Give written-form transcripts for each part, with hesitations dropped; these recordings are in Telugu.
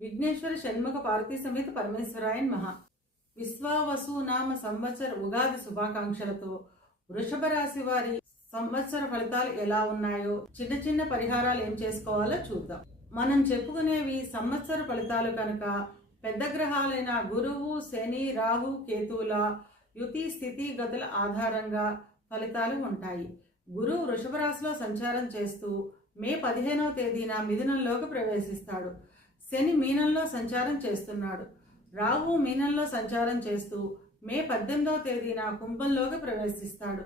విఘ్నేశ్వర షణ్ముఖ పార్వతీ సమేత పరమేశ్వరాయ నమః. విశ్వావసు నామ సంవత్సర ఉగాది శుభాకాంక్షలతో వృషభ రాశి వారి సంవత్సర ఫలితాలు ఎలా ఉన్నాయో, చిన్న చిన్న పరిహారాలు ఏం చేసుకోవాలో చూద్దాం. మనం చెప్పుకునేవి సంవత్సర ఫలితాలు కనుక పెద్ద గ్రహాలైన గురువు, శని, రాహు, కేతువుల యుతి స్థితి గతుల ఆధారంగా ఫలితాలు ఉంటాయి. గురువు వృషభ రాశిలో సంచారం చేస్తూ మే 15వ తేదీన మిథునంలోకి ప్రవేశిస్తాడు. శని మీనంలో సంచారం చేస్తున్నాడు. రాహు మీనంలో సంచారం చేస్తూ మే 18వ తేదీన కుంభంలోకి ప్రవేశిస్తాడు.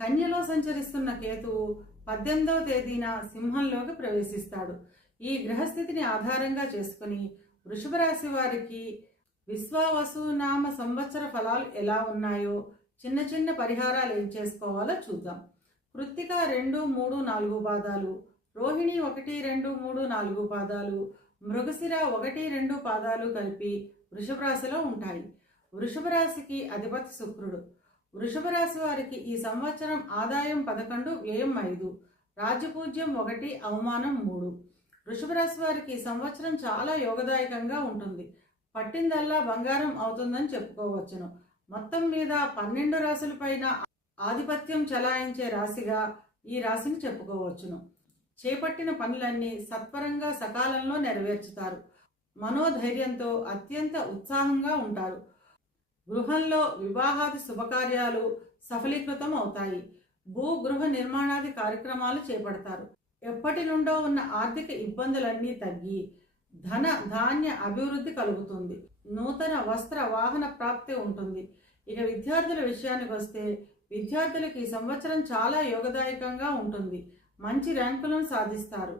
కన్యలో సంచరిస్తున్న కేతువు 18వ తేదీన సింహంలోకి ప్రవేశిస్తాడు. ఈ గ్రహస్థితిని ఆధారంగా చేసుకుని వృషభ రాశి వారికి విశ్వావసునామ సంవత్సర ఫలాలు ఎలా ఉన్నాయో, చిన్న చిన్న పరిహారాలు ఏం చేసుకోవాలో చూద్దాం. కృత్తిక 2, 3, 4 పాదాలు, రోహిణి 1, 2, 3, 4 పాదాలు, మృగశిర 1, 2 పాదాలు కలిపి వృషభ రాశిలో ఉంటాయి. వృషభ రాశికి అధిపతి శుక్రుడు. వృషభ రాశి వారికి ఈ సంవత్సరం ఆదాయం 11, వ్యయం 5, రాజ్యపూజ్యం 1, అవమానం 3. వృషభ రాశి వారికి ఈ సంవత్సరం చాలా యోగదాయకంగా ఉంటుంది. పట్టిందల్లా బంగారం అవుతుందని చెప్పుకోవచ్చును. మొత్తం మీద 12 రాశుల పైన ఆధిపత్యం చలాయించే రాశిగా ఈ రాశిని చెప్పుకోవచ్చును. చేపట్టిన పనులన్నీ సత్వరంగా సకాలంలో నెరవేర్చుతారు. మనోధైర్యంతో అత్యంత ఉత్సాహంగా ఉంటారు. గృహంలో వివాహాది శుభకార్యాలు సఫలీకృతం అవుతాయి. భూగృహ నిర్మాణాది కార్యక్రమాలు చేపడతారు. ఎప్పటి నుండో ఉన్న ఆర్థిక ఇబ్బందులన్నీ తగ్గి ధన ధాన్య అభివృద్ధి కలుగుతుంది. నూతన వస్త్ర వాహన ప్రాప్తి ఉంటుంది. ఇక విద్యార్థుల విషయానికి వస్తే విద్యార్థులకు ఈ సంవత్సరం చాలా యోగదాయకంగా ఉంటుంది. మంచి ర్యాంకులను సాధిస్తారు.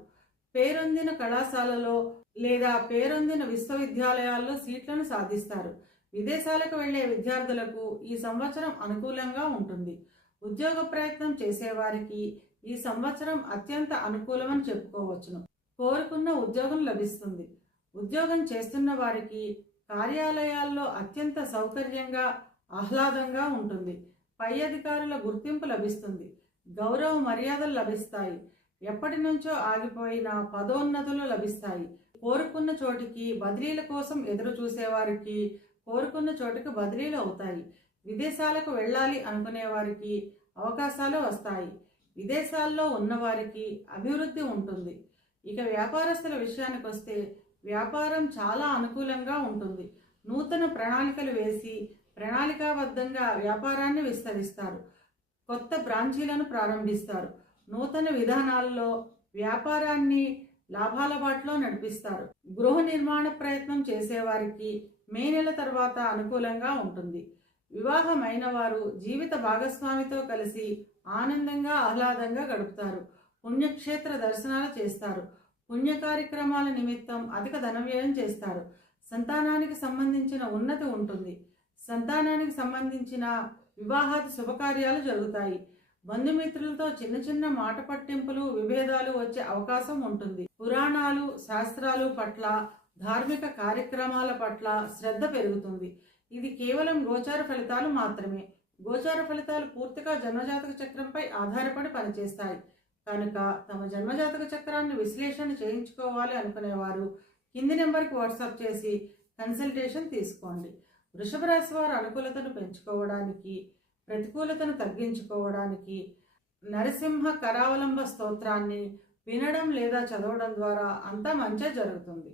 పేరొందిన కళాశాలలో లేదా పేరొందిన విశ్వవిద్యాలయాల్లో సీట్లను సాధిస్తారు. విదేశాలకు వెళ్లే విద్యార్థులకు ఈ సంవత్సరం అనుకూలంగా ఉంటుంది. ఉద్యోగ ప్రయత్నం చేసేవారికి ఈ సంవత్సరం అత్యంత అనుకూలమని చెప్పుకోవచ్చును. కోరుకున్న ఉద్యోగం లభిస్తుంది. ఉద్యోగం చేస్తున్న వారికి కార్యాలయాల్లో అత్యంత సౌకర్యంగా ఆహ్లాదంగా ఉంటుంది. పై అధికారుల గుర్తింపు లభిస్తుంది. గౌరవ మర్యాదలు లభిస్తాయి. ఎప్పటి నుంచో ఆగిపోయిన పదోన్నతులు లభిస్తాయి. కోరుకున్న చోటికి బదిలీల కోసం ఎదురు చూసేవారికి కోరుకున్న చోటికి బదిలీలు అవుతాయి. విదేశాలకు వెళ్ళాలి అనుకునే వారికి అవకాశాలు వస్తాయి. విదేశాల్లో ఉన్నవారికి అభివృద్ధి ఉంటుంది. ఇక వ్యాపారస్తుల విషయానికి వస్తే వ్యాపారం చాలా అనుకూలంగా ఉంటుంది. నూతన ప్రణాళికలు వేసి ప్రణాళికాబద్ధంగా వ్యాపారాన్ని విస్తరిస్తారు. కొత్త బ్రాంచీలను ప్రారంభిస్తారు. నూతన విధానాల్లో వ్యాపారాన్ని లాభాల బాటలో నడిపిస్తారు. గృహ నిర్మాణ ప్రయత్నం చేసేవారికి మే నెల తర్వాత అనుకూలంగా ఉంటుంది. వివాహమైన వారు జీవిత భాగస్వామితో కలిసి ఆనందంగా ఆహ్లాదంగా గడుపుతారు. పుణ్యక్షేత్ర దర్శనాలు చేస్తారు. పుణ్య కార్యక్రమాల నిమిత్తం అధిక ధన వ్యయం చేస్తారు. సంతానానికి సంబంధించిన ఉన్నతి ఉంటుంది. సంతానానికి సంబంధించిన వివాహాది శుభకార్యాలు జరుగుతాయి. బంధుమిత్రులతో చిన్న చిన్న మాట పట్టింపులు, విభేదాలు వచ్చే అవకాశం ఉంటుంది. పురాణాలు, శాస్త్రాలు పట్ల, ధార్మిక కార్యక్రమాల పట్ల శ్రద్ధ పెరుగుతుంది. ఇది కేవలం గోచార ఫలితాలు మాత్రమే. గోచార ఫలితాలు పూర్తిగా జన్మజాతక చక్రంపై ఆధారపడి పనిచేస్తాయి కనుక తమ జన్మజాతక చక్రాన్ని విశ్లేషణ చేయించుకోవాలి అనుకునేవారు కింది నెంబర్కి వాట్సాప్ చేసి కన్సల్టేషన్ తీసుకోండి. వృషభ రాశి వారు అనుకూలతను పెంచుకోవడానికి, ప్రతికూలతను తగ్గించుకోవడానికి నరసింహ కరావలంబ స్తోత్రాన్ని వినడం లేదా చదవడం ద్వారా అంతా మంచి జరుగుతుంది.